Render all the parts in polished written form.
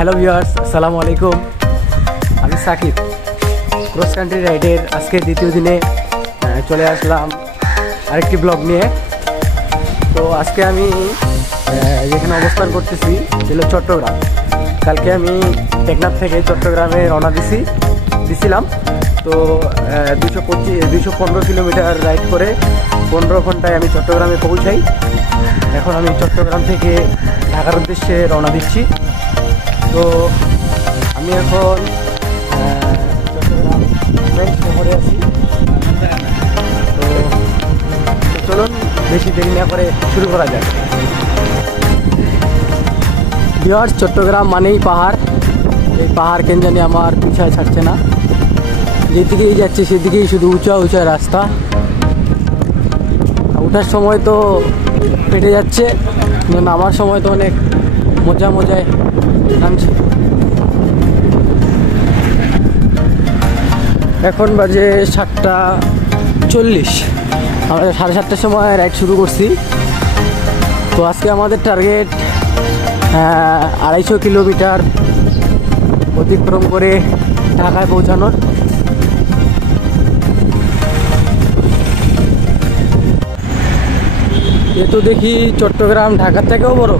Hello viewers, আসসালামু আলাইকুম। আমি সাকিব। ক্রস কান্ট্রি রাইডের আজকে দ্বিতীয় দিনে চলে আসলাম আরেকটি ব্লগ নিয়ে। তো আজকে আমি যেখানে অবস্থান করতেছি ছিল চট্টগ্রাম। কালকে আমি টেকনাফ থেকে চট্টগ্রামে রওনা দিছিলাম। তো 215 কিলোমিটার রাইড করে 15 ঘন্টায় আমি চট্টগ্রামে পৌঁছাই। এখন আমি চট্টগ্রাম থেকে ঢাকার উদ্দেশ্যে রওনা দিচ্ছি। তো আমি এখন চট্টগ্রাম শহরে আছি। তো চলুন বেশি দেরি না করে শুরু করা যায়। ভিউয়ার্স, চট্টগ্রাম মানেই পাহাড়। এই পাহাড় কেন জানি আমার পিছায় ছাড়ছে না। যেদিকেই যাচ্ছে সেদিকেই শুধু উঁচা উঁচা রাস্তা। ওঠার সময় তো পেটে যাচ্ছে, নামার সময় তো অনেক মজায় নামছে। এখন বাজে 7:40। আমরা 7:30টার সময় রাইড শুরু করছি। তো আজকে আমাদের টার্গেট 250 কিলোমিটার অতিক্রম করে ঢাকায় পৌঁছানোর। এ তো দেখি চট্টগ্রাম ঢাকার থেকেও বড়,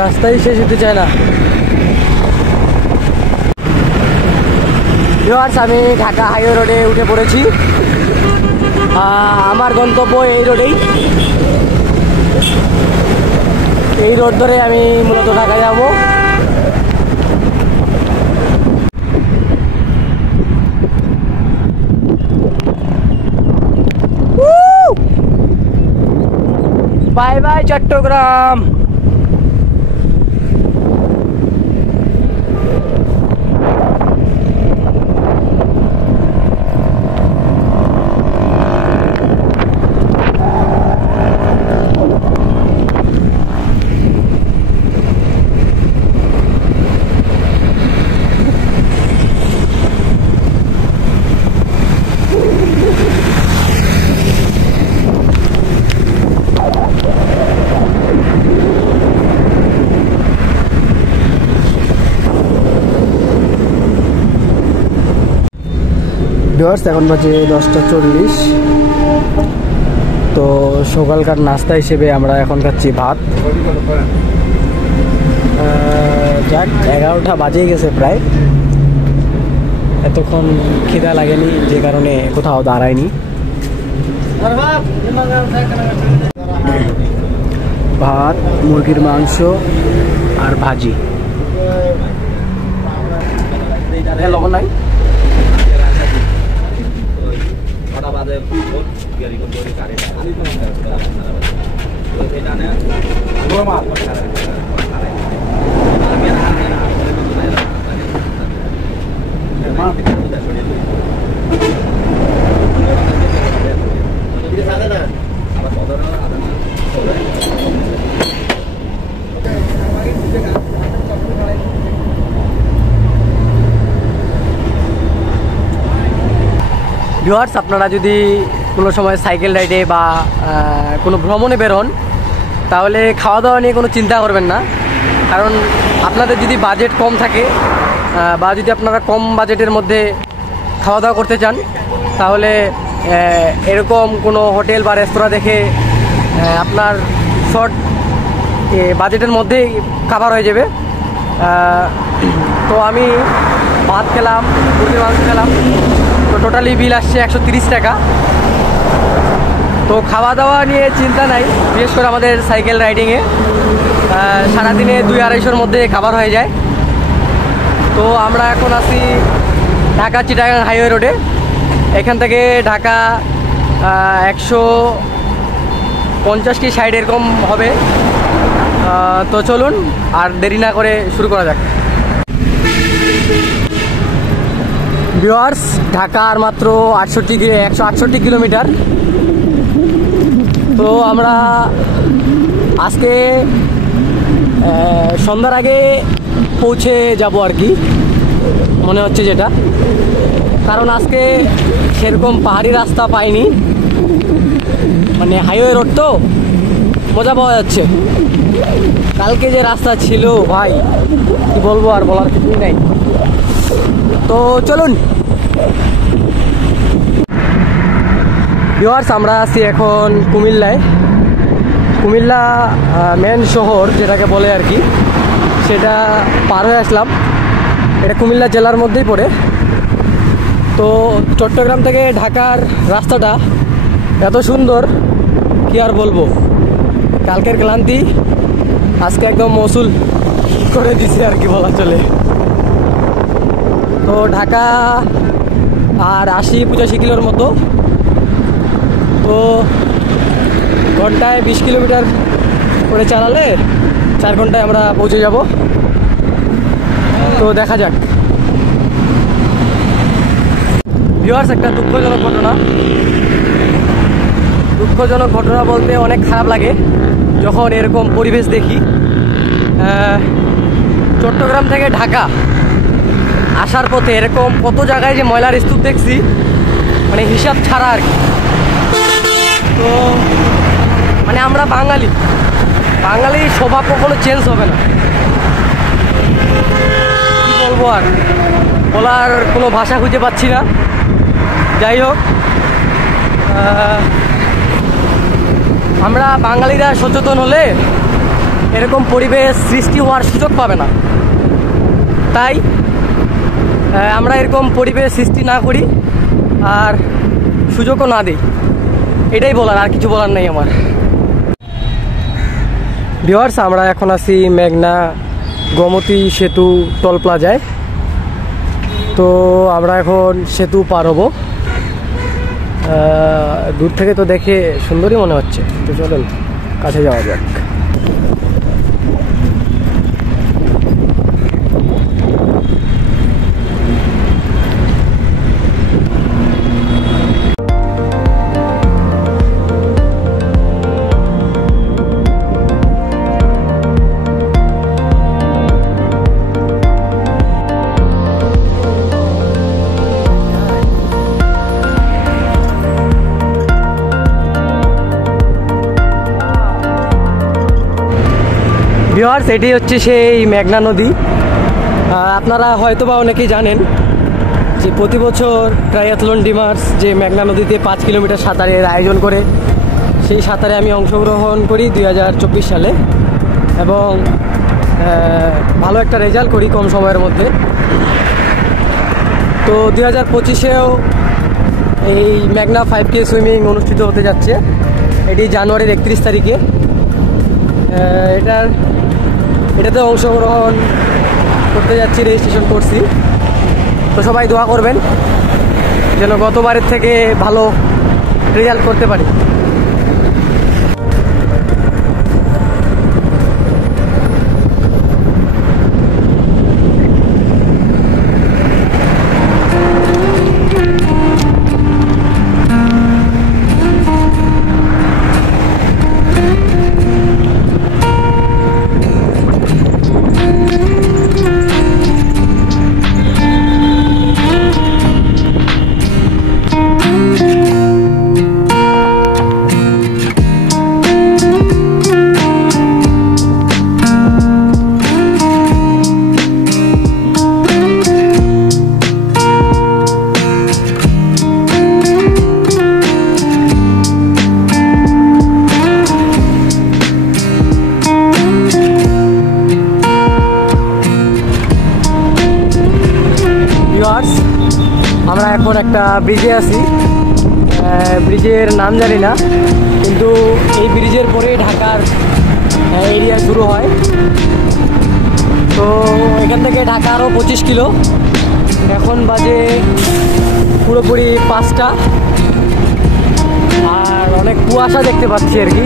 রাস্তাই শেষ হতে চায় না। ভিউয়ার্স, আমি ঢাকা হাইওয়ে রোডে উঠে পড়েছি। আমার গন্তব্য এই রোডেই। এই রোড ধরে আমি মূলত ঢাকা যাব। Bye bye Chittagong. ভিউয়ার্স, এখন বাজে 10:40। তো সকালকার নাস্তা হিসেবে আমরা এখন খাচ্ছি ভাত। যাক, 11টা বাজে গেছে প্রায়। এতক্ষণ খিদা লাগেনি, যে কারণে কোথাও দাঁড়ায়নি। ভাত, মুরগির মাংস আর ভাজি। লবণ নাই? ভিউয়ার্স, আপনারা যদি কোনো সময় সাইকেল রাইডে বা কোনো ভ্রমণে বেরোন, তাহলে খাওয়া দাওয়া নিয়ে কোনো চিন্তা করবেন না। কারণ আপনাদের যদি বাজেট কম থাকে বা যদি আপনারা কম বাজেটের মধ্যে খাওয়া দাওয়া করতে চান, তাহলে এরকম কোনো হোটেল বা রেস্তোরাঁ দেখে আপনার শর্ট বাজেটের মধ্যেই খাবার হয়ে যাবে। তো আমি ভাত খেলাম, মুরগির মাংস খেলাম। তো টোটালি বিল আসছে 130 টাকা। তো খাওয়া দাওয়া নিয়ে চিন্তা নাই, বিশেষ করে আমাদের সাইকেল রাইডিংয়ে সারাদিনে 200-250-র মধ্যে খাবার হয়ে যায়। তো আমরা এখন আছি ঢাকা চিটাগাং হাইওয়ে রোডে। এখান থেকে ঢাকা 150 কি 60 এরকম হবে। তো চলুন আর দেরি না করে শুরু করা যাক। ভিউয়ার্স, ঢাকা আর মাত্র 168 কিলোমিটার। তো আমরা আজকে সন্ধ্যার আগে পৌঁছে যাব আর কি, মনে হচ্ছে যেটা। কারণ আজকে সেরকম পাহাড়ি রাস্তা পাইনি, মানে হাইওয়ে রোড তো মজা পাওয়া যাচ্ছে। কালকে যে রাস্তা ছিল ভাই, কি বলবো, আর বলার কিছুই নাই। তো চলুন ভিউয়ার্স, আমরা আছি এখন কুমিল্লায়। কুমিল্লা মেন শহর যেটাকে বলে আর কি, সেটা পার হয়ে আসলাম। এটা কুমিল্লা জেলার মধ্যেই পড়ে। তো চট্টগ্রাম থেকে ঢাকার রাস্তাটা এত সুন্দর, কি আর বলবো। কালকের ক্লান্তি আজকে একদম মসুল করে দিছে আর কি বলা চলে। তো ঢাকা আর 80-85 কিলোর মতো। তো ঘন্টায় 20 কিলোমিটার করে চালালে 4 ঘন্টায় আমরা পৌঁছে যাব। তো দেখা যাক। ভিউয়ার্স, একটা দুঃখজনক ঘটনা বলতে অনেক খারাপ লাগে যখন এরকম পরিবেশ দেখি। চট্টগ্রাম থেকে ঢাকা আসার পথে এরকম কত জায়গায় যে ময়লার স্তূপ দেখছি, মানে হিসাব ছাড়া আর কি। তো মানে আমরা বাঙালি স্বভাব কখনো চেঞ্জ হবে না, কি বলবো, আর বলার কোনো ভাষা খুঁজে পাচ্ছি না। যাই হোক, আমরা বাঙালিরা সচেতন হলে এরকম পরিবেশ সৃষ্টি হওয়ার সুযোগ পাবে না। তাই আমরা এরকম পরিবেশ সৃষ্টি না করি আর সুযোগও না দিই, এটাই বলার, আর কিছু বলার নেই আমার। ভিউয়ার্স, আমরা এখন আছি মেঘনা গোমতী সেতু টোল প্লাজায়। তো আমরা এখন সেতু পার হব। দূর থেকে তো দেখে সুন্দরই মনে হচ্ছে। তো চলুন কাছে যাওয়া যাক। ভিউয়ার্স, এটি হচ্ছে সেই মেঘনা নদী। আপনারা হয়তো বা অনেকেই জানেন যে প্রতি বছর ট্রায়াথলন ডিমার্স যে মেঘনা নদীতে 5 কিলোমিটার সাঁতারের আয়োজন করে, সেই সাঁতারে আমি অংশগ্রহণ করি 2024 সালে এবং ভালো একটা রেজাল্ট করি কম সময়ের মধ্যে। তো 2025-এও এই মেঘনা 5K সুইমিং অনুষ্ঠিত হতে যাচ্ছে। এটি জানুয়ারির 31 তারিখে। এটাতে অংশগ্রহণ করতে যাচ্ছি, রেজিস্ট্রেশন করছি। তো সবাই দোয়া করবেন যেন গতবারের থেকে ভালো রেজাল্ট করতে পারি। আমরা এখন একটা ব্রিজে আছি। ব্রিজের নাম জানি না, কিন্তু এই ব্রিজের পরে ঢাকার এরিয়া শুরু হয়। তো এখান থেকে ঢাকা আরও 25 কিলো। এখন বাজে পুরোপুরি 5টা, আর অনেক কুয়াশা দেখতে পাচ্ছি আর কি।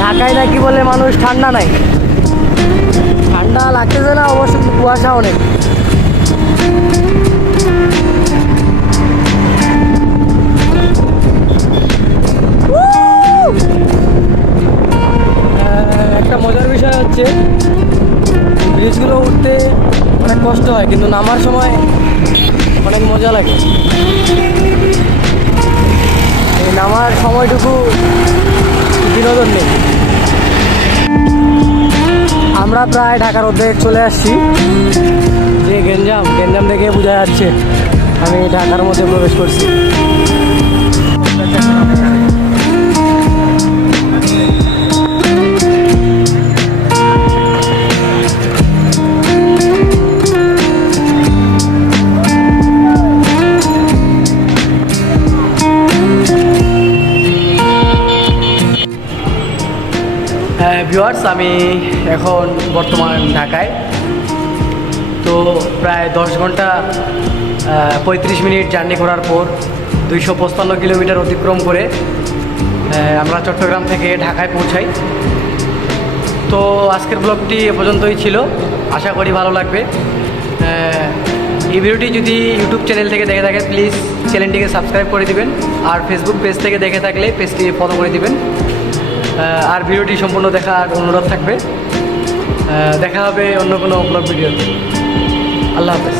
ঢাকায় নাকি বলে মানুষ ঠান্ডা নাই, ঠান্ডা লাগতেছে না অবশ্য, কুয়াশা অনেক। একটা মজার বিষয় হচ্ছে ব্রিজগুলো উঠতে অনেক কষ্ট হয়, কিন্তু নামার সময় অনেক মজা লাগে। এই নামার সময়টুকু যদি বিনোদন নেই। আমরা প্রায় ঢাকার অর্ধেক চলে আসছি। যে গেঞ্জাম দেখে বোঝা যাচ্ছে আমি ঢাকার মধ্যে প্রবেশ করছি। ভিউয়ার্স, আমি এখন বর্তমান ঢাকায়। তো প্রায় 10 ঘন্টা 35 মিনিট জার্নি করার পর 255 কিলোমিটার অতিক্রম করে আমরা চট্টগ্রাম থেকে ঢাকায় পৌঁছাই। তো আজকের ব্লগটি এ পর্যন্তই ছিল, আশা করি ভালো লাগবে। এই ভিডিওটি যদি ইউটিউব চ্যানেল থেকে দেখে থাকেন প্লিজ চ্যানেলটিকে সাবস্ক্রাইব করে দিবেন, আর ফেসবুক পেজ থেকে দেখে থাকলে পেজটি ফলো করে দিবেন। আর ভিডিওটি সম্পূর্ণ দেখার অনুরোধ থাকবে। দেখা হবে অন্য কোনো ব্লগ ভিডিওতে। আল্লাহ হাফেজ।